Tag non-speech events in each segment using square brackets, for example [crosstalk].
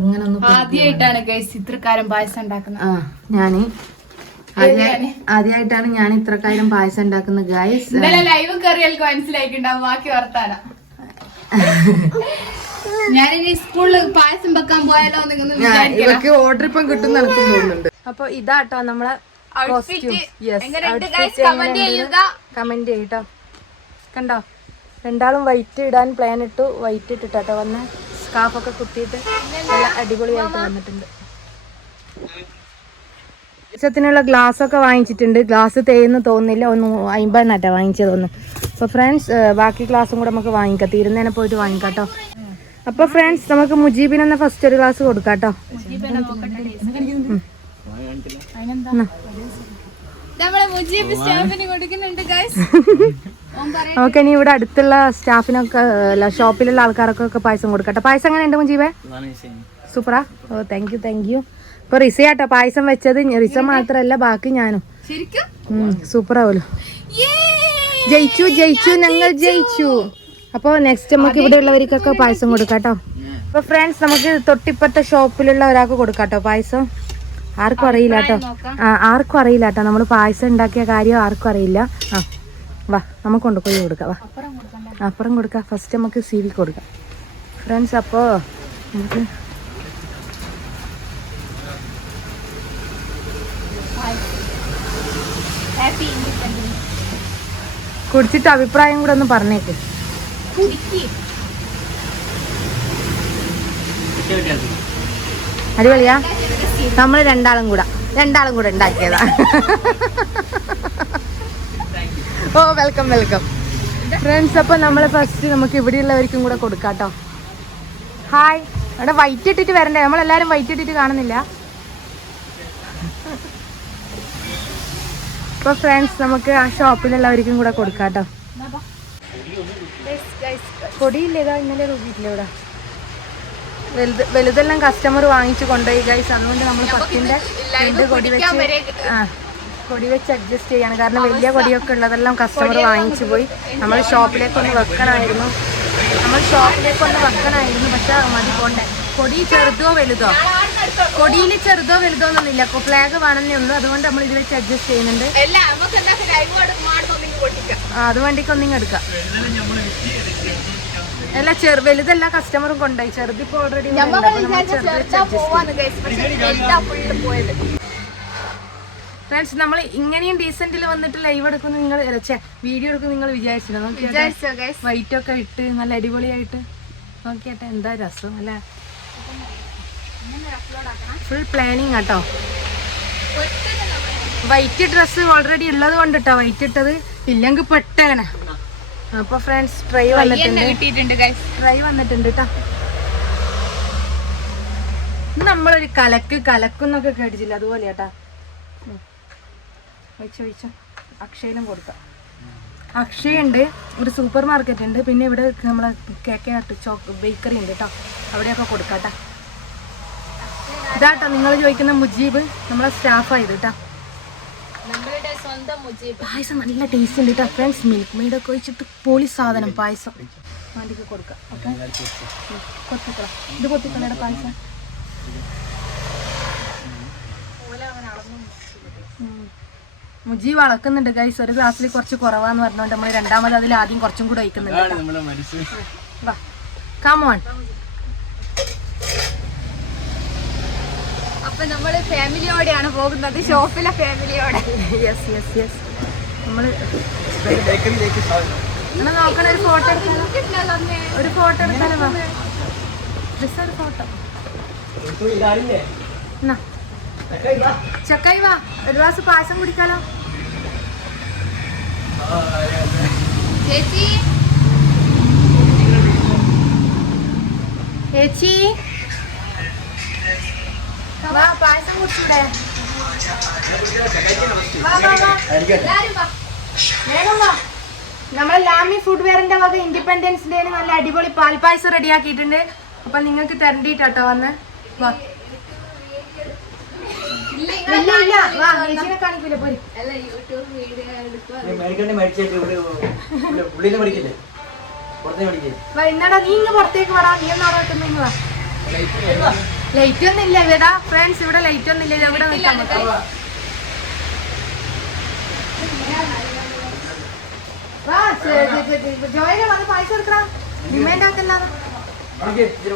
ഇങ്ങനെ ഒന്ന് ആദ്യമായിട്ടാണ് ഗൈസ് ഇത്രക്കാരം പായസം ഉണ്ടാക്കുന്നത്. ആ ഞാൻ ആദ്യ- ആദ്യമായിട്ടാണ് ഞാൻ ഇത്രക്കാരം പായസം ഉണ്ടാക്കുന്നത് ഗായസ് ലൈവ് കയറിയാൽക്ക് മനസ്സിലായിട്ടുണ്ടാവും ബാക്കി വർത്താനം. [laughs] ഞാനിനി സ്കൂളിൽ പായസം വെക്കാൻ പോയാലോ നിങ്ങൾക്ക് ഓർഡർ ഇപ്പം കിട്ടും നടക്കുന്നുണ്ട് അപ്പൊ ഇതാട്ടോ നമ്മളെ കമന്റ് ചെയ്യട്ടോ കണ്ടോ? രണ്ടാളും വൈറ്റ് ഇടാൻ പ്ലാൻ ഇട്ടു. വൈറ്റ് ഇട്ടിട്ടോ വന്ന്. സ്കാർഫൊക്കെ കുത്തിയിട്ട് നല്ല അടിപൊളിയായിട്ട് വന്നിട്ടുണ്ട്. ഗ്ലാസ് ഒക്കെ വാങ്ങിച്ചിട്ടുണ്ട്. ഗ്ലാസ് തേയെന്ന് തോന്നുന്നില്ല. ഒന്ന് അമ്പതിനാട്ടാ വാങ്ങിച്ചത് തോന്നുന്നു അപ്പൊ ഫ്രണ്ട്സ് ബാക്കി ഗ്ലാസും കൂടെ നമുക്ക് വാങ്ങിക്കാം. തീരുന്നതിനെ പോയിട്ട് വാങ്ങിക്കാട്ടോ. അപ്പോൾ ഫ്രണ്ട്സ് നമുക്ക് മുജീബിനെന്ന ഫസ്റ്റ് ഒരു ഗ്ലാസ് നമ്മളെ മുജീബ് സ്റ്റാമ്പിന് കൊടുക്കുന്നുണ്ട് ഗൈസ് [laughs] നമുക്ക് ഇനി ഇവിടെ അടുത്തുള്ള സ്റ്റാഫിനൊക്കെ അല്ല ഷോപ്പിലുള്ള ആൾക്കാർക്കൊക്കെ ഒക്കെ പായസം കൊടുക്കട്ടെ. പായസം എങ്ങനെ ഉണ്ട് മുജീബേ? സൂപ്പറാ? ഓ താങ്ക് യു താങ്ക് യു ഇപ്പൊ റിസ ആട്ടോ പായസം വെച്ചത്. റിസ മാത്രല്ല ബാക്കി ഞാനും. ആവുമല്ലോ ജയിച്ചു ജയിച്ചു ഞങ്ങൾ ജയിച്ചു. അപ്പോൾ നെക്സ്റ്റ് നമുക്ക് ഇവിടെ ഉള്ളവർക്കൊക്കെ പായസം കൊടുക്കാട്ടോ. അപ്പൊ ഫ്രണ്ട്സ് നമുക്ക് തൊട്ടിപ്പത്തെ ഷോപ്പിലുള്ള ഒരാൾക്ക് കൊടുക്കാട്ടോ പായസം. ആർക്കും അറിയില്ല കേട്ടോ ആ ആർക്കും അറിയില്ല കേട്ടോ നമ്മൾ പായസം ഉണ്ടാക്കിയ കാര്യം ആർക്കും അറിയില്ല. ആ. വാ നമുക്ക് കൊണ്ടുപോയി കൊടുക്കാം വാ. അപ്പുറം കൊടുക്കാം. ഫസ്റ്റ് നമുക്ക് സി വി കൊടുക്കാം. ഫ്രണ്ട്സ് അപ്പോൾ നമുക്ക് കുടിച്ചിട്ട് അഭിപ്രായം കൂടെ ഒന്ന് പറഞ്ഞേക്ക്. അടിപൊളിയാ? നമ്മൾ രണ്ടാളും കൂടെ രണ്ടാളും കൂടെ ഉണ്ടാക്കിയതാ. [laughs] ഓ വെൽക്കം വെൽക്കം ഫ്രണ്ട്സ് അപ്പൊ നമ്മൾ ഫസ്റ്റ് നമുക്ക് ഇവിടെയുള്ളവർക്കും കൂടെ കൊടുക്കാട്ടോ. ഹായ് അവിടെ വൈറ്റ് ഇട്ടിട്ട് വരണ്ടേ? നമ്മളെല്ലാരും വൈറ്റ് ഇട്ടിട്ട് കാണുന്നില്ല. അപ്പൊ ഫ്രണ്ട്സ് നമുക്ക് ആ ഷോപ്പിലുള്ളവർക്കും കൂടെ കൊടുക്കാട്ടോ. പൊടിയില്ല ഇതാ ഇന്നലെ റുബിയില്ല ഇവിടെ? വലുത് വലുതെല്ലാം കസ്റ്റമർ വാങ്ങിച്ചു കൊണ്ടുപോയി ഗൈസ് അതുകൊണ്ട് നമ്മൾ പത്തിന്റെ രണ്ട് കൊടി വെച്ച് ആ കൊടി വെച്ച് അഡ്ജസ്റ്റ് ചെയ്യാണ്. കാരണം വലിയ കൊടിയൊക്കെ ഉള്ളതെല്ലാം കസ്റ്റമർ വാങ്ങിച്ചു പോയി. നമ്മൾ ഷോപ്പിലേക്ക് ഒന്ന് വെക്കണമായിരുന്നു. നമ്മൾ ഷോപ്പിലേക്ക് ഒന്ന് വെക്കണമായിരുന്നു. പക്ഷെ മതി പോണ്ടേ. കൊടി ചെറുതോ വലുതോ? കൊടിയിൽ ചെറുതോ വലുതോ എന്നൊന്നുമില്ല. ഫ്ലാഗ് വേണമെന്നേ ഉള്ളൂ. അതുകൊണ്ട് നമ്മൾ ഇത് വെച്ച് അഡ്ജസ്റ്റ് ചെയ്യുന്നുണ്ട്. അത് വണ്ടിക്ക് ഒന്നിങ്ങ് എടുക്കാം. അല്ല ചെറു വലുതല്ല കസ്റ്റമറും കൊണ്ടുപോയി. ചെറുതിപ്പോ ഓൾറെഡി ഫ്രണ്ട്സ് നമ്മൾ ഇങ്ങനെയും ഡീസന്റിൽ വന്നിട്ട് ലൈവ് എടുക്കുന്നു നിങ്ങൾ വീഡിയോ എടുക്കും നിങ്ങൾ വിചാരിച്ചില്ല വൈറ്റ് ഒക്കെ ഇട്ട് നല്ല അടിപൊളിയായിട്ട്. നോക്കിയാട്ടെ എന്താ രസം അല്ലേ? ഫുൾ പ്ലാനിങ് കേട്ടോ വൈറ്റ് ഡ്രസ്സ് ഓൾറെഡി ഉള്ളത് കൊണ്ടിട്ടോ വൈറ്റ് ഇട്ടത്. ഇല്ലെങ്കിൽ പെട്ടേനെ. അപ്പൊ ഫ്രണ്ട്സ് ട്രൈ വന്നിട്ടുണ്ട്. ട്രൈ വന്നിട്ടുണ്ട് കേട്ടോ നമ്മളൊരു കലക്ക് കലക്കുന്നൊക്കെ കേട്ടിട്ടില്ല അതുപോലെ കേട്ടാ ഒഴിച്ചോ ഒഴിച്ചോ അക്ഷയിലും കൊടുക്കാം. അക്ഷയുണ്ട് ഒരു സൂപ്പർ മാർക്കറ്റ് ഉണ്ട് പിന്നെ ഇവിടെ നമ്മളെ കേക്ക് ആട്ട് ചോക്ക് ബേക്കറി ഉണ്ട് കേട്ടോ അവിടെയൊക്കെ കൊടുക്കാം കേട്ടോ ഇതാട്ടോ നിങ്ങൾ ചോദിക്കുന്ന മുജീബ് നമ്മളെ സ്റ്റാഫായത് കേട്ടോ പായസം നല്ല ടേസ്റ്റ് ഉണ്ട് കേട്ടോ ഫ്രണ്ട്സ് മിൽക്ക് മെയ്ഡൊക്കെ ഒഴിച്ചിട്ട് പൊളി സാധനം പായസം. വണ്ടിക്ക് കൊടുക്കാം ഓക്കെ? കൊത്തിക്കള. ഇത് കൊത്തിക്കളയുടെ പായസം. ഉം. മുജീബ് വളക്കുന്നുണ്ട് ഗൈസ് ഒരു ഗ്ലാസ്സിൽ കുറച്ച് കുറവാന്ന് പറഞ്ഞോണ്ട് നമ്മൾ രണ്ടാമത് അതിൽ ആദ്യം കുറച്ചും കൂടെ ഒഴിക്കുന്നുണ്ട് കമോൺ അപ്പൊ നമ്മൾ ഫാമിലിയോടെയാണ് പോകുന്നത്. ഷോപ്പിലെ ഫാമിലിയോടെ യെസ് യെസ് യെസ് നമ്മൾ എന്നാ നോക്കണ ഒരു ഫോട്ടോ എടുക്കാലോ ഒരു ഫോട്ടോ എടുത്താലോ? ഒരു ഫോട്ടോ എന്നാ. ചക്കായി വാ ഒരു ഗ്ലാസ് പായസം കുടിക്കാലോ. ചേച്ചി? ചേച്ചി? വാ പായസം കുടിച്ചൂടെ. വേഗം വാ. നമ്മളെ ലാമി ഫുഡ് വെയറിന്റെ വക ഇൻഡിപെൻഡൻസ് ഡേന് നല്ല അടിപൊളി പാൽപ്പായസം റെഡിയാക്കിയിട്ടുണ്ട്. അപ്പൊ നിങ്ങൾക്ക് തരണ്ടിട്ടോ വന്ന്. വാ. പുറത്തേക്ക് വരാ നീ എന്നാ അവിടെ നിൽക്കുന്ന വാ ലൈറ്റ് ഒന്നും ഇല്ല ഇവിടാ. ഫ്രണ്ട്സ് ഇവിടെ ലൈറ്റ് ഒന്നും ഇല്ല ഇവിടെ നിൽക്കാൻ ജോയിനെ വന്ന് പൈസ കൊടുക്കടാ.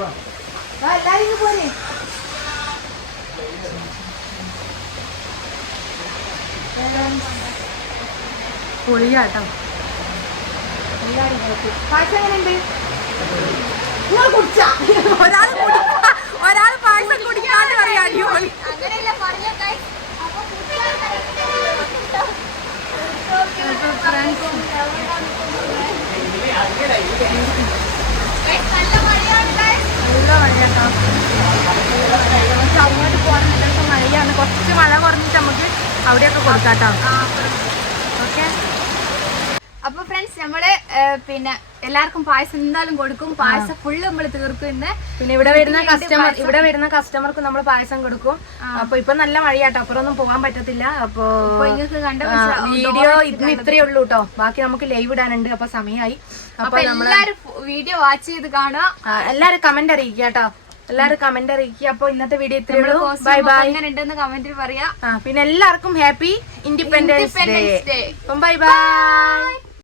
വാ. എല്ലാരും പോരെ. പൊളിയാട്ടോ. ഒരാൾ ഒരാൾ പായസം കുടിക്കാതെ പറയാ അടിപൊളി. നല്ല മഴയാട്ടോ അങ്ങോട്ട് പോകാൻ മഴയാണ്. കുറച്ച് മഴ കുറഞ്ഞിട്ട് അവിടെയൊക്കെ കൊടുക്കാട്ടോ. ഓക്കെ? അപ്പൊ ഫ്രണ്ട്സ് നമ്മൾ പിന്നെ എല്ലാവർക്കും പായസം എന്തായാലും കൊടുക്കും. പായസം ഫുള്ള് നമ്മൾ തീർക്കും ഇന്ന്. പിന്നെ ഇവിടെ വരുന്ന കസ്റ്റമർ ഇവിടെ വരുന്ന കസ്റ്റമർക്ക് നമ്മൾ പായസം കൊടുക്കും. അപ്പൊ ഇപ്പൊ നല്ല മഴയാട്ടോ. അപ്പുറമൊന്നും പോകാൻ പറ്റത്തില്ല. അപ്പൊ നിങ്ങൾക്ക് കണ്ട വീഡിയോ ഇന്ന് ഇത്രയേ ഉള്ളൂ കേട്ടോ ബാക്കി നമുക്ക് ലൈവ് ഇടാനുണ്ട്. അപ്പൊ സമയമായി. അപ്പൊ എല്ലാരും വീഡിയോ വാച്ച് ചെയ്ത് കാണുക. എല്ലാരും കമന്റ് അറിയിക്കുക കേട്ടോ എല്ലാരും കമന്റ് അറിയിക്കുക. അപ്പൊ ഇന്നത്തെ വീഡിയോ ഇത്രയേ നമ്മൾ ഉള്ളൂ. costume ബൈ ബൈ ഉണ്ടെന്ന് കമന്റിൽ പറയാ. പിന്നെ എല്ലാവർക്കും happy independence day bye bye